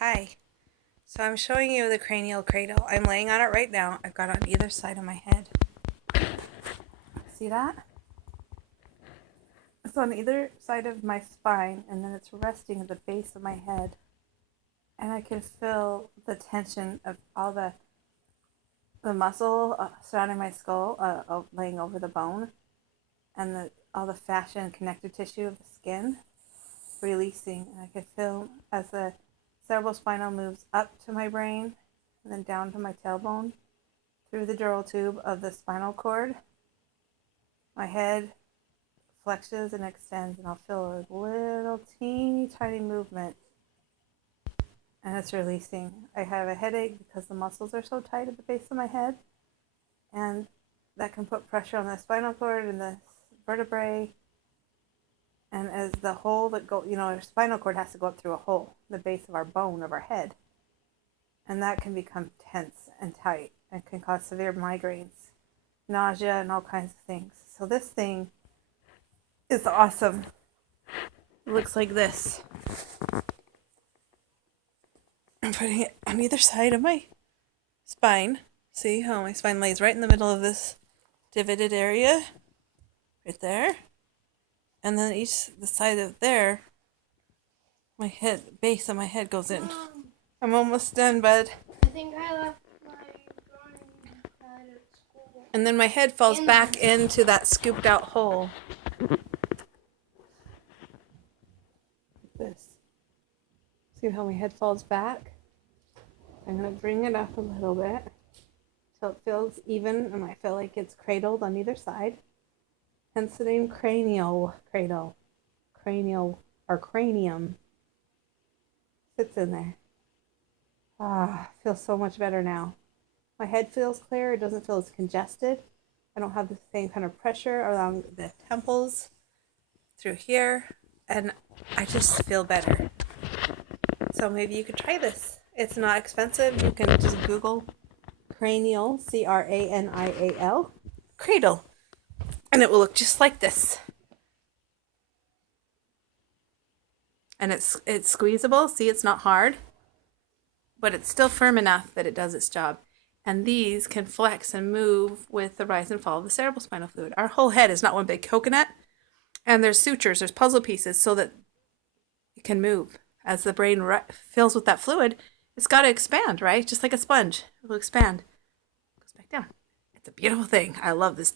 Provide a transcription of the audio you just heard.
Hi. So I'm showing you the cranial cradle. I'm laying on it right now. I've got it on either side of my head. See that? It's on either side of my spine, and then it's resting at the base of my head. And I can feel the tension of all the muscle surrounding my skull, laying over the bone, and all the fascia and connective tissue of the skin releasing. And I can feel as the cerebrospinal moves up to my brain and then down to my tailbone through the dural tube of the spinal cord. My head flexes and extends, and I'll feel a little teeny tiny movement, and it's releasing. I have a headache because the muscles are so tight at the base of my head, and that can put pressure on the spinal cord and the vertebrae. And as the hole that our spinal cord has to go up through a hole, the base of our bone of our head, and that can become tense and tight and can cause severe migraines, nausea, and all kinds of things. So this thing is awesome. It looks like this. I'm putting it on either side of my spine. See how my spine lays right in the middle of this divoted area, right there. And then the side of there, my base of my head goes in. I'm almost done, bud. I think I left my drawing pad at school. And then my head falls back into that scooped out hole. This. See how my head falls back? I'm going to bring it up a little bit so it feels even, and I feel like it's cradled on either side. Hence the name cranial cradle. Cranial or cranium sits in there. Feels so much better now. My head feels clear. It doesn't feel as congested. I don't have the same kind of pressure along the temples through here, and I just feel better. So maybe you could try this. It's not expensive. You can just Google cranial, C-R-A-N-I-A-L, cradle, and it will look just like this. And it's squeezable. See, it's not hard, but it's still firm enough that it does its job. And these can flex and move with the rise and fall of the cerebrospinal fluid. Our whole head is not one big coconut, and there's sutures, there's puzzle pieces so that it can move. As the brain fills with that fluid, it's got to expand, right? Just like a sponge. It will expand. It goes back down. It's a beautiful thing. I love this.